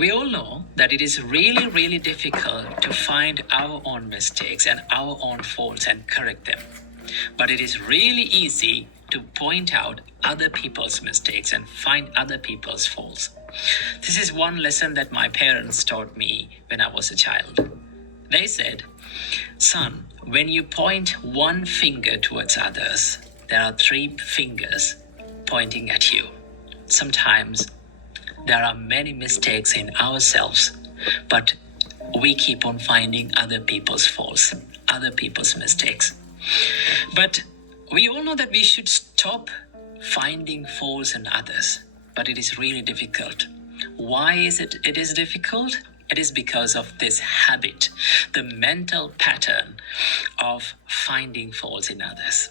We all know that it is really, really difficult to find our own mistakes and our own faults and correct them. But it is really easy to point out other people's mistakes and find other people's faults. This is one lesson that my parents taught me when I was a child. They said, "Son, when you point one finger towards others, there are three fingers pointing at you." Sometimes there are many mistakes in ourselves, but we keep on finding other people's faults, other people's mistakes. But we all know that we should stop finding faults in others, but it is really difficult. Why is it difficult? It is because of this habit, the mental pattern of finding faults in others.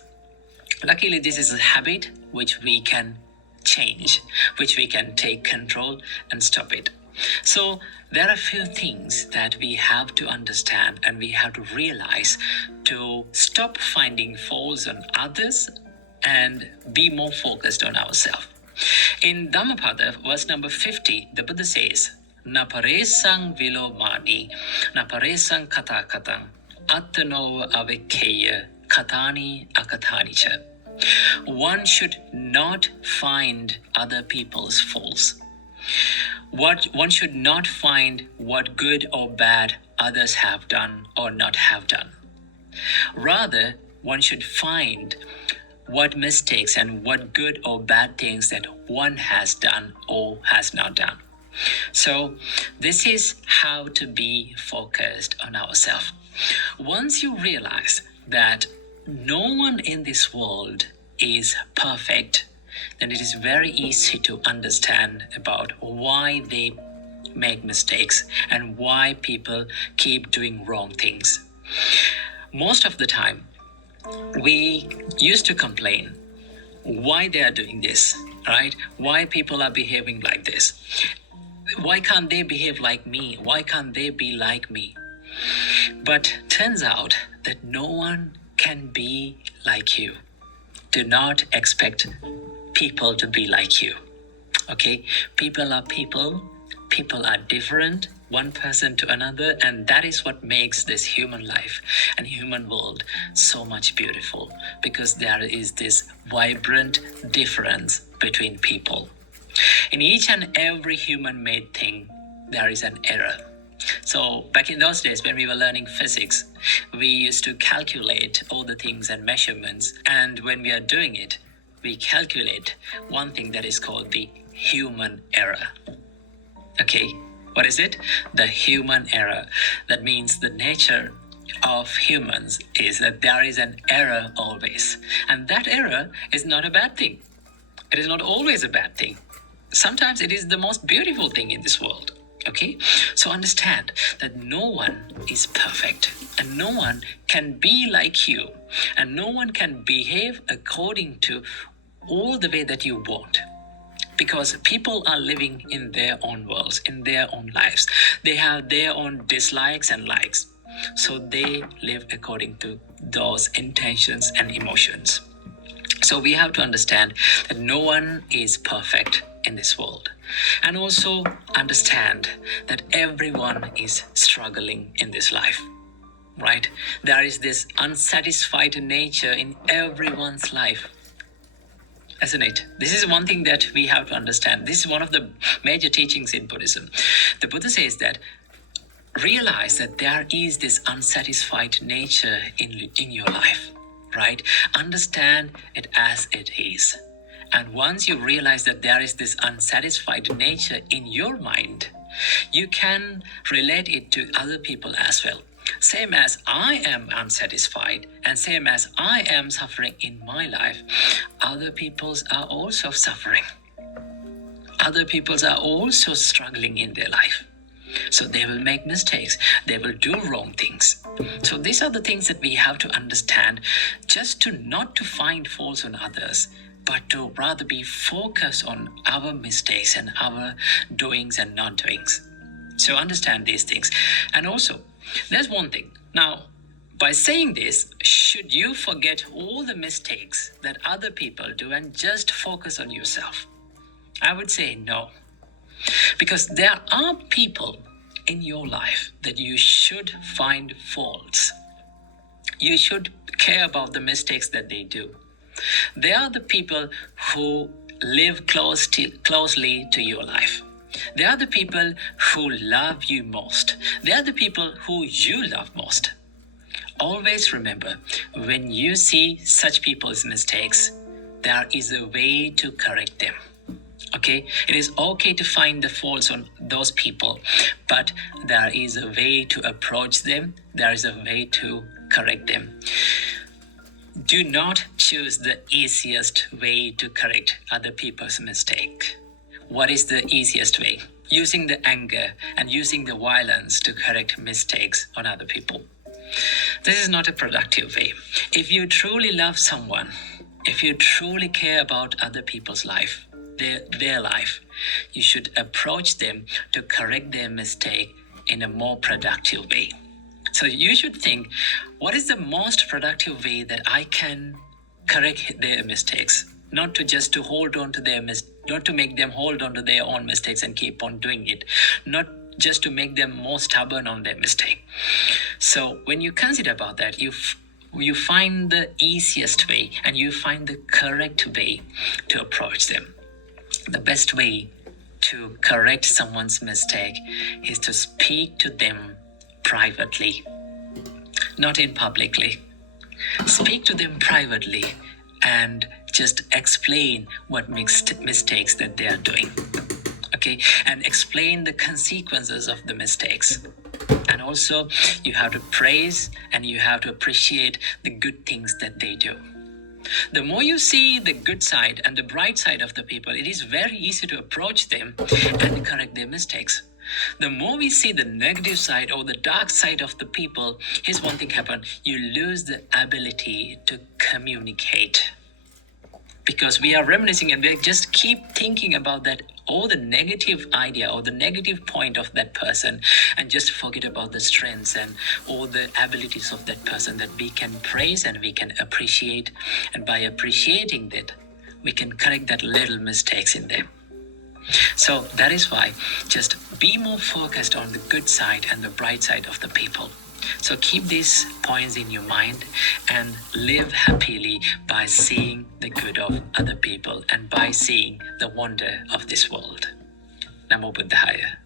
Luckily, this is a habit which we can change, which we can take control and stop it. So there are a few things that we have to understand and we have to realize to stop finding faults on others and be more focused on ourselves. In Dhammapada, verse number 50, the Buddha says, "Naparesang vilomani, naparesang katakatang, attano avekkeya, katani akatanicha." One should not find other people's faults. One should not find what good or bad others have done or not have done. Rather, one should find what mistakes and what good or bad things that one has done or has not done. So this is how to be focused on ourselves. Once you realize that no one in this world is perfect, then it is very easy to understand about why they make mistakes and why people keep doing wrong things. Most of the time, we used to complain why they are doing this, right? Why people are behaving like this? Why can't they behave like me? Why can't they be like me? But turns out that no one can be like you. Do not expect people to be like you. Okay? People are people. People are different, one person to another, and that is what makes this human life and human world so much beautiful, because there is this vibrant difference between people. In each and every human-made thing, there is an error. So back in those days when we were learning physics, we used to calculate all the things and measurements, and when we are doing it, we calculate one thing that is called the human error. Okay, what is it? The human error. That means the nature of humans is that there is an error always. And that error is not a bad thing. It is not always a bad thing. Sometimes it is the most beautiful thing in this world. Okay, so understand that no one is perfect and no one can be like you and no one can behave according to all the way that you want. Because people are living in their own worlds, in their own lives. They have their own dislikes and likes. So they live according to those intentions and emotions. So we have to understand that no one is perfect in this world. And also understand that everyone is struggling in this life. Right? There is this unsatisfied nature in everyone's life. Isn't it? This is one thing that we have to understand. This is one of the major teachings in Buddhism. The Buddha says that realize that there is this unsatisfied nature in your life, right? Understand it as it is. And once you realize that there is this unsatisfied nature in your mind, you can relate it to other people as well. Same as I am unsatisfied and same as I am suffering in my life, other peoples are also suffering. Other peoples are also struggling in their life. So they will make mistakes. They will do wrong things. So these are the things that we have to understand, just to not to find faults on others, but to rather be focused on our mistakes and our doings and not doings. So understand these things. And also, there's one thing. Now, by saying this, should you forget all the mistakes that other people do and just focus on yourself? I would say no. Because there are people in your life that you should find faults. You should care about the mistakes that they do. They are the people who live closely to your life. They are the people who love you most. They are the people who you love most. Always remember, when you see such people's mistakes, there is a way to correct them. Okay, it is okay to find the faults on those people, but there is a way to approach them. There is a way to correct them. Do not choose the easiest way to correct other people's mistake. What is the easiest way? Using the anger and using the violence to correct mistakes on other people. This is not a productive way. If you truly love someone, if you truly care about other people's life, their life, you should approach them to correct their mistake in a more productive way. So you should think, what is the most productive way that I can correct their mistakes? Not to hold on to not to make them hold on to their own mistakes and keep on doing it. Not just to make them more stubborn on their mistake. So when you consider about that, you find the easiest way and you find the correct way to approach them. The best way to correct someone's mistake is to speak to them privately, not in publicly. Speak to them privately and just explain what mistakes that they are doing. Okay, and explain the consequences of the mistakes. And also, you have to praise and you have to appreciate the good things that they do. The more you see the good side and the bright side of the people, it is very easy to approach them and correct their mistakes. The more we see the negative side or the dark side of the people, here's one thing happen: you lose the ability to communicate. Because we are reminiscing and we just keep thinking about that, or the negative idea or the negative point of that person, and just forget about the strengths and all the abilities of that person that we can praise and we can appreciate. And by appreciating that, we can correct that little mistakes in them. So that is why just be more focused on the good side and the bright side of the people. So keep these points in your mind and live happily by seeing the good of other people and by seeing the wonder of this world. Namo Buddhaya.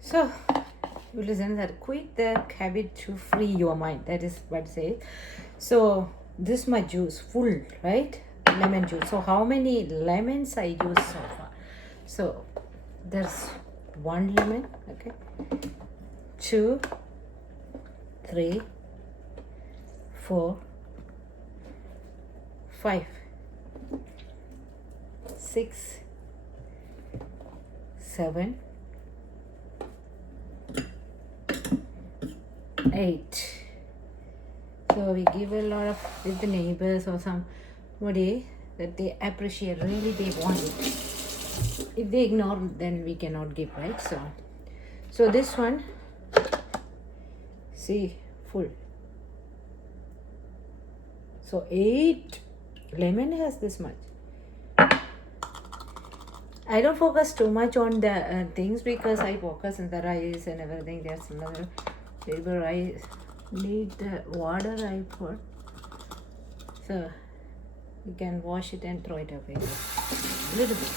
So, you listen that quit the habit to free your mind. That is what it says. So, this my juice full, right? Lemon juice. So, how many lemons I use so far? So, there's 1 lemon, okay, 2, 3, 4, 5, 6, 7, 8. So we give a lot of with the neighbors or somebody that they appreciate, really they want it. If they ignore, then we cannot give, right? So this one, see, full. So 8 lemon has this much. I don't focus too much on the things because I focus on the rice and everything. There's another table rice. Need the water I put. So you can wash it and throw it away. A little bit.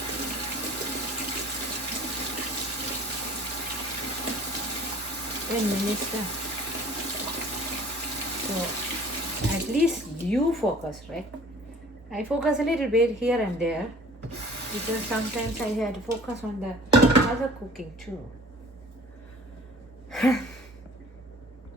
Minister. So at least you focus, right? I focus a little bit here and there because sometimes I had to focus on the other cooking too.